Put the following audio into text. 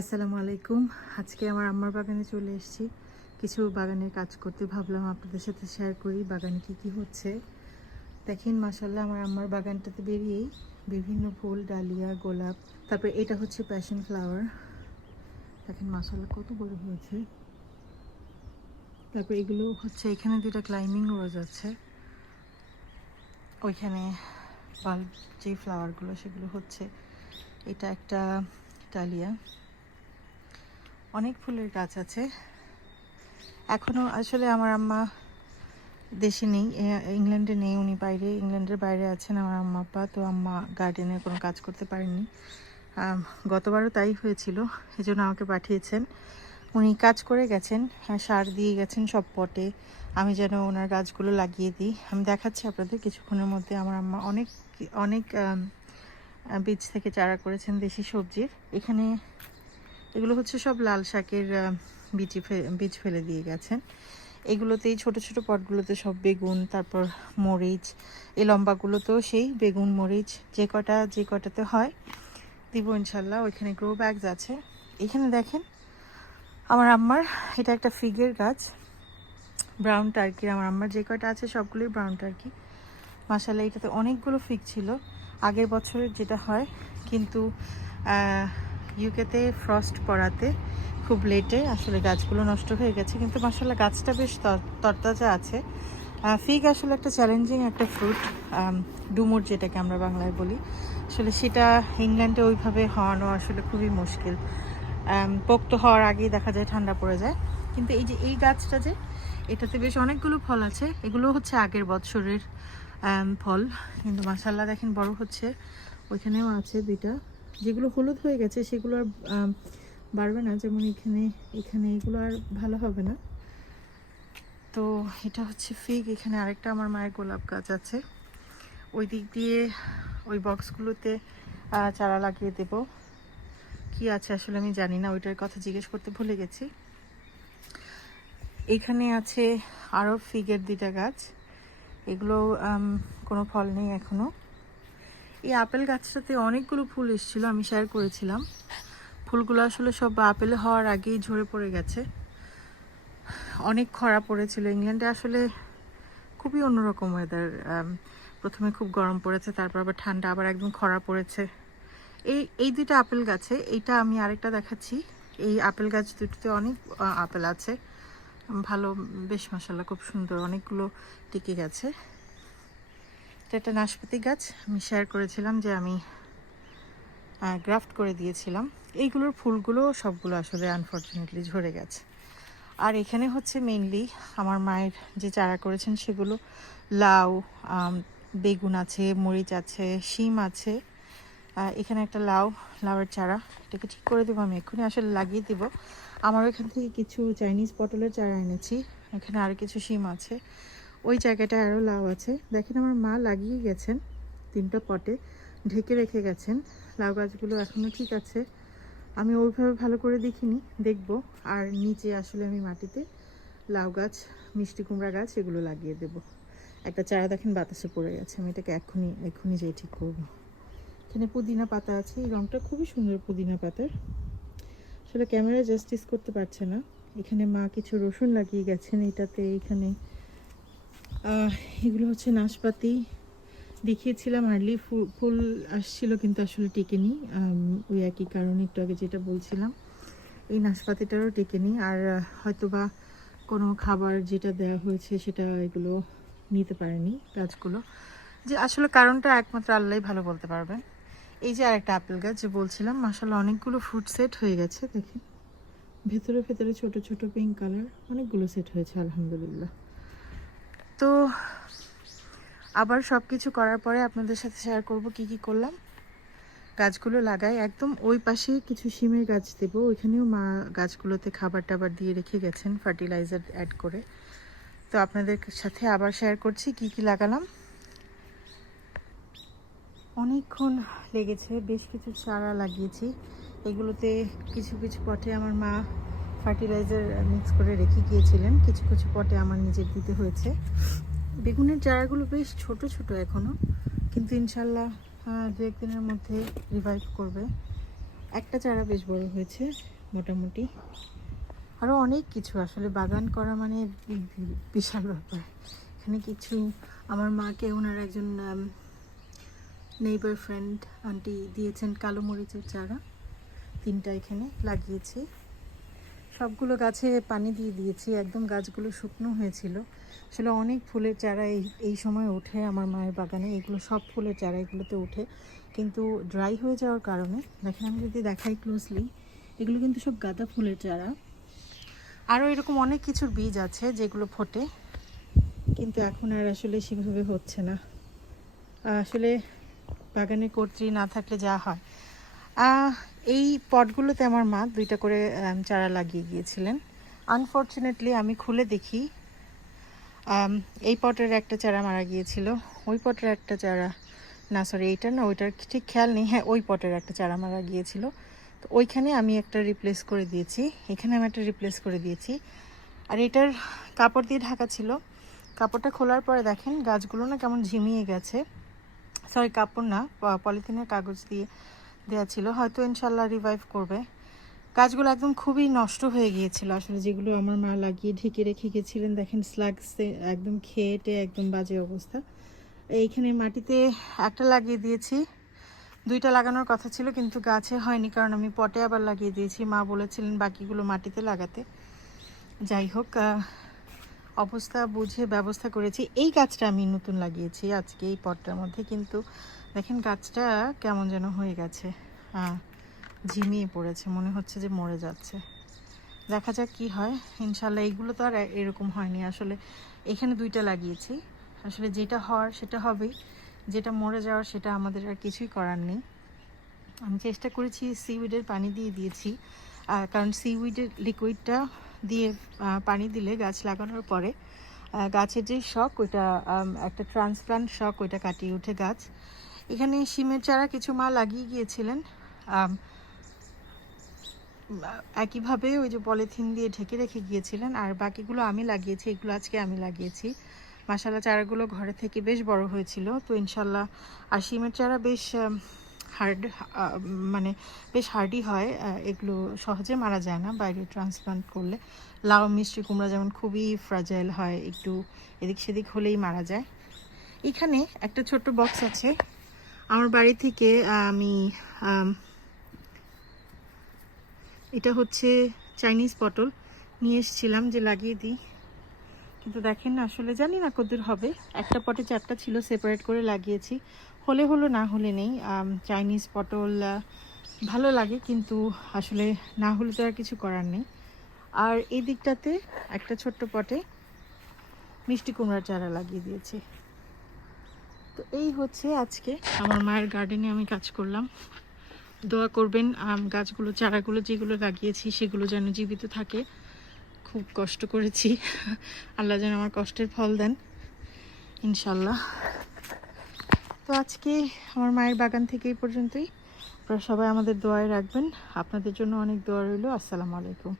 আসসালামু আলাইকুম। আজকে আমার আম্মার বাগানে চলে এসেছি। কিছু বাগানের কাজ করতে ভাবলাম আপনাদের সাথে শেয়ার করি, বাগানে কি কি হচ্ছে। দেখেন মাসাল্লাহ আমার আম্মার বাগানটাতে বেরিয়েই বিভিন্ন ফুল, ডালিয়া, গোলাপ, তারপর এটা হচ্ছে প্যাশন ফ্লাওয়ার দেখেন মাসাল্লাহ কত বড় হয়েছে। তারপর এগুলো হচ্ছে, এখানে দুটা ক্লাইম্বিং রোজ আছে। ওইখানে বাল্ব যে ফ্লাওয়ারগুলো সেগুলো হচ্ছে, এটা একটা ডালিয়া। অনেক ফুলের গাছ আছে। এখনও আসলে আমার আম্মা দেশে নেই ইংল্যান্ডে নেই উনি বাইরে, ইংল্যান্ডের বাইরে আছেন আমার আম্মা আপা তো আম্মা গার্ডেনে কোনো কাজ করতে পারেননি। গতবারও তাই হয়েছিল এই জন্য আমাকে পাঠিয়েছেন। উনি কাজ করে গেছেন সার দিয়ে গেছেন সব পটে। আমি যেন ওনার গাছগুলো লাগিয়ে দিই। আমি দেখাচ্ছি আপনাদের, কিছুক্ষণের মধ্যে আমার আম্মা অনেক অনেক বীজ থেকে চারা করেছেন দেশি সবজির। এখানে এগুলো হচ্ছে সব লাল শাকের আহ, বীজি ফেলে দিয়ে গেছেন এগুলোতেই ছোট ছোট পটগুলোতে সব বেগুন তারপর মরিচ এই লম্বাগুলোতেও সেই বেগুন মরিচ যে কটা যে কটাতে হয় দিব ইনশাল্লাহ। ওইখানে গ্রো ব্যাগস আছে। এখানে দেখেন আমার আম্মার এটা একটা ফিগের গাছ। ব্রাউন টার্কির আমার আম্মার যে কয়টা আছে সবগুলোই ব্রাউন টার্কি মাসাল্লাহ এটাতে অনেকগুলো ফিগ ছিল। আগের বছরের যেটা হয় কিন্তু ইউকেতে ফ্রস্ট পড়াতে খুব লেটে আসলে গাছগুলো নষ্ট হয়ে গেছে কিন্তু মাসাল্লাহ গাছটা বেশ তর- তরতাজা আছে। ফিগ আসলে একটা চ্যালেঞ্জিং একটা ফ্রুট ডুমুর যেটাকে আমরা বাংলায় বলি। আসলে সেটা ইংল্যান্ডে ওইভাবে হওয়ানো আসলে খুবই মুশকিল। পোক্ত হওয়ার আগেই দেখা যায় ঠান্ডা পড়ে যায়। কিন্তু এই যে এই গাছটা যে এটাতে বেশ অনেকগুলো ফল আছে। এগুলো হচ্ছে আগের আম, ফল। কিন্তু মাসাল্লাহ দেখেন বড় হচ্ছে। ওইখানেও আছে দুইটা। যেগুলো হলুদ হয়ে গেছে, সেগুলো আর বাড়বে না। যেমন এখানে এখানে এগুলো আর ভালো হবে না। তো এটা হচ্ছে ফিগ। এখানে আরেকটা আমার মায়ের গোলাপ গাছ আছে। ওই দিক দিয়ে, ওই বক্সগুলোতে চারা লাগিয়ে দেব। কি আছে আসলে আমি জানি না, ওইটার কথা জিজ্ঞেস করতে ভুলে গেছি। এখানে আছে আরও ফিগের দুইটা গাছ। এগুলো কোনো ফল নেই এখনও। এই আপেল গাছটাতে অনেকগুলো ফুল এসেছিল, আমি শেয়ার করেছিলাম। ফুলগুলো আসলে সব আপেল হওয়ার আগেই ঝরে পড়ে গেছে। অনেক খরা পড়েছিল। ইংল্যান্ডে আসলে খুবই অন্যরকম ওয়েদার প্রথমে খুব গরম পড়েছে, তারপর আবার ঠান্ডা, আবার একদম খরা পড়েছে। এই এই দুইটা আপেল গাছে, এইটা আমি আরেকটা দেখাচ্ছি। এই আপেল গাছ দুটোতে অনেক আপেল আছে। ভালো, বেশ মশালা খুব সুন্দর, অনেকগুলো টিকে গেছে। এটা একটা নাশপাতি গাছ। আমি শেয়ার করেছিলাম যে আমি গ্রাফট করে দিয়েছিলাম। এইগুলোর ফুলগুলো সবগুলো আসলে আনফর্চুনেটলি ঝরে গেছে। আর এখানে হচ্ছে মেইনলি আমার মায়ের যে চারা করেছেন সেগুলো লাউ বেগুন আছে, মরিচ আছে, শিম আছে। এখানে একটা লাউ, লাউয়ের চারা। এটাকে ঠিক করে দেবো, আমি এক্ষুনি আসলে লাগিয়ে দিব। আমার এখান থেকে কিছু চাইনিজ পটলের চারা এনেছি। এখানে আর কিছু শিম আছে। ওই জায়গাটায় আরও লাউ আছে। দেখেন আমার মা লাগিয়ে গেছেন তিনটা পটে, ঢেকে রেখে গেছেন। লাউ গাছগুলো এখনও ঠিক আছে। আমি ওইভাবে ভালো করে দেখিনি, দেখব। আর নিচে আসলে আমি মাটিতে লাউ গাছ, মিষ্টি কুমড়া গাছ এগুলো লাগিয়ে দেব। একটা চারা দেখেন বাতাসে পড়ে গেছে, আমি এটাকে এক্ষুনি এক্ষুনি যেয়ে ঠিক করব। এখানে পুদিনা পাতা আছে, এই রংটা খুবই সুন্দর পুদিনা পাতার। আসলে ক্যামেরা জাস্টিস করতে পারছে না। এখানে মা কিছু রসুন লাগিয়ে গেছেন, এটাতে এখানে এগুলো হচ্ছে নাশপাতি। দেখিয়েছিলাম আর্লি ফুল আসছিল কিন্তু আসলে টেকেনি। ওই একই কারণে একটু আগে যেটা বলছিলাম, এই নাশপাতিটারও টেকেনি। আর হয়তোবা কোনো খাবার যেটা দেওয়া হয়েছে সেটা এগুলো নিতে পারেনি গাছগুলো। যে আসলে কারণটা একমাত্র আল্লাহ ভালো বলতে পারবেন এই যে আরেকটা আপেল গাছ যে বলছিলাম মাসাল্লাহ অনেকগুলো ফ্রুট সেট হয়ে গেছে, দেখেন। ভেতরে ভেতরে ছোট ছোট পিঙ্ক কালার অনেকগুলো সেট হয়েছে, আলহামদুলিল্লাহ। তো আবার সব কিছু করার পরে আপনাদের সাথে শেয়ার করব কি কি করলাম। গাছগুলো লাগাই। একদম ওই পাশে কিছু শিমের গাছ দেব। ওইখানেও মা গাছগুলোতে খাবার টাবার দিয়ে রেখে গেছেন ফার্টিলাইজার অ্যাড করে। তো আপনাদের সাথে আবার শেয়ার করছি কি কি লাগালাম। অনেকক্ষণ লেগেছে, বেশ কিছু চারা লাগিয়েছি। এগুলোতে কিছু কিছু পটে আমার মা ফার্টিলাইজার মিক্স করে রেখে গিয়েছিলেন। কিছু কিছু পটে আমার নিজের দিতে হয়েছে। বেগুনের চারাগুলো বেশ ছোট ছোট এখনও কিন্তু ইনশাল্লাহ দু একদিনের মধ্যে রিভাইভ করবে। একটা চারা বেশ বড় হয়েছে, মোটামুটি। আরও অনেক কিছু, আসলে বাগান করা মানে বিশাল ব্যাপার। এখানে কিছু, আমার মাকে ওনার একজন নেইবার ফ্রেন্ড আন্টি দিয়েছেন কালো মরিচের চারা। তিনটা এখানে লাগিয়েছি। সবগুলো গাছে পানি দিয়ে দিয়েছি, একদম গাছগুলো শুকনো হয়েছিল। আসলে অনেক ফুলের চারা এই এই সময় ওঠে আমার মায়ের বাগানে, এগুলো সব ফুলের চারা এগুলোতে ওঠে। কিন্তু ড্রাই হয়ে যাওয়ার কারণে, দেখেন আমি যদি দেখাই ক্লোজলি এগুলো কিন্তু সব গাঁদা ফুলের চারা। আরও এরকম অনেক কিছুর বীজ আছে যেগুলো ফোটে, কিন্তু এখন আর আসলে সেভাবে হচ্ছে না। আসলে বাগানে কর্ত্রী না থাকলে যা হয়। এই পটগুলোতে আমার মা দুইটা করে চারা লাগিয়ে গিয়েছিলেন। আনফর্চুনেটলি আমি খুলে দেখি এই পটের একটা চারা মারা গিয়েছিল। ওই পটের একটা চারা, না সরি এইটা না, ওইটার ঠিক খেয়াল নেই। হ্যাঁ ওই পটের একটা চারা মারা গিয়েছিল। তো ওইখানে আমি একটা রিপ্লেস করে দিয়েছি। এখানে আমি একটা রিপ্লেস করে দিয়েছি। আর এটার কাপড় দিয়ে ঢাকা ছিল। কাপড়টা খোলার পরে দেখেন, গাছগুলো না কেমন ঝিমিয়ে গেছে। সরি কাপড় না পলিথিনের কাগজ দিয়ে দেওয়া ছিল। হয়তো ইনশাল্লাহ রিভাইভ করবে। গাছগুলো একদম খুবই নষ্ট হয়ে গিয়েছিল। আসলে যেগুলো আমার মা লাগিয়ে ঢেকে রেখে গেছিলেন, দেখেন স্লাগসে একদম খেয়েটে একদম বাজে অবস্থা। এইখানে মাটিতে একটা লাগিয়ে দিয়েছি। দুইটা লাগানোর কথা ছিল কিন্তু গাছে হয়নি কারণ আমি পটে আবার লাগিয়ে দিয়েছি। মা বলেছিলেন বাকিগুলো মাটিতে লাগাতে। যাই হোক অবস্থা বুঝে ব্যবস্থা করেছি। এই গাছটা আমি নতুন লাগিয়েছি আজকে এই পটটার মধ্যে। কিন্তু দেখেন গাছটা কেমন যেন হয়ে গেছে। হ্যাঁ ঝিমিয়ে পড়েছে, মনে হচ্ছে যে মরে যাচ্ছে। দেখা যাক কি হয়। ইনশাল্লাহ এইগুলো তো আর এরকম হয়নি। আসলে এখানে দুইটা লাগিয়েছি। আসলে যেটা হওয়ার সেটা হবেই। যেটা মরে যাওয়ার সেটা আমাদের আর কিছুই করার নেই। আমি চেষ্টা করেছি সিউইডের পানি দিয়ে দিয়েছি। কারণ সিউইডের লিকুইডটা দিয়ে পানি দিলে গাছ লাগানোর পরে গাছের যে শখ ওইটা একটা ট্রান্সপ্লান্ট শখ ওইটা কাটিয়ে ওঠে গাছ। এখানে শিমের চারা কিছু মা লাগিয়ে গিয়েছিলেন। একইভাবে ওই যে পলিথিন দিয়ে ঢেকে রেখে গিয়েছিলেন, আর বাকিগুলো আমি লাগিয়েছি, এগুলো আজকে আমি লাগিয়েছি। মাসালা চারাগুলো ঘরে থেকে বেশ বড় হয়েছিল, তো ইনশাল্লাহ আর শিমের চারা বেশ হার্ড মানে বেশ হার্ডই হয় এগুলো সহজে মারা যায় না বাইরে ট্রান্সপ্লান্ট করলে। লাউ, মিষ্টি, কুমড়া যেমন খুবই ফ্রাজাইল হয়, একটু এদিক সেদিক হলেই মারা যায়। এখানে একটা ছোট্ট বক্স আছে আমার বাড়ি থেকে, আমি এটা হচ্ছে চাইনিজ পটল। নিয়ে এসেছিলাম যে লাগিয়ে দিই। কিন্তু দেখেন না, আসলে জানি না কতদূর হবে। একটা পটে চারটা ছিল সেপারেট করে লাগিয়েছি। হলে হলো, না হলে নেই। চাইনিজ পটল ভালো লাগে, কিন্তু আসলে না হলে তো আর কিছু করার নেই। আর এই দিকটাতে একটা ছোট্ট পটে মিষ্টি কুমড়ার চারা লাগিয়ে দিয়েছি। তো এই হচ্ছে আজকে। আমার মায়ের গার্ডেনে আমি কাজ করলাম। দোয়া করবেন গাছগুলো, চারাগুলো যেগুলো লাগিয়েছি সেগুলো যেন জীবিত থাকে। খুব কষ্ট করেছি। আল্লাহ যেন আমার কষ্টের ফল দেন ইনশাল্লাহ তো আজকে আমার মায়ের বাগান থেকে এই পর্যন্তই। আপনারা সবাই আমাদের দোয়ায় রাখবেন। আপনাদের জন্য অনেক দোয়া রইল। আসসালামু আলাইকুম।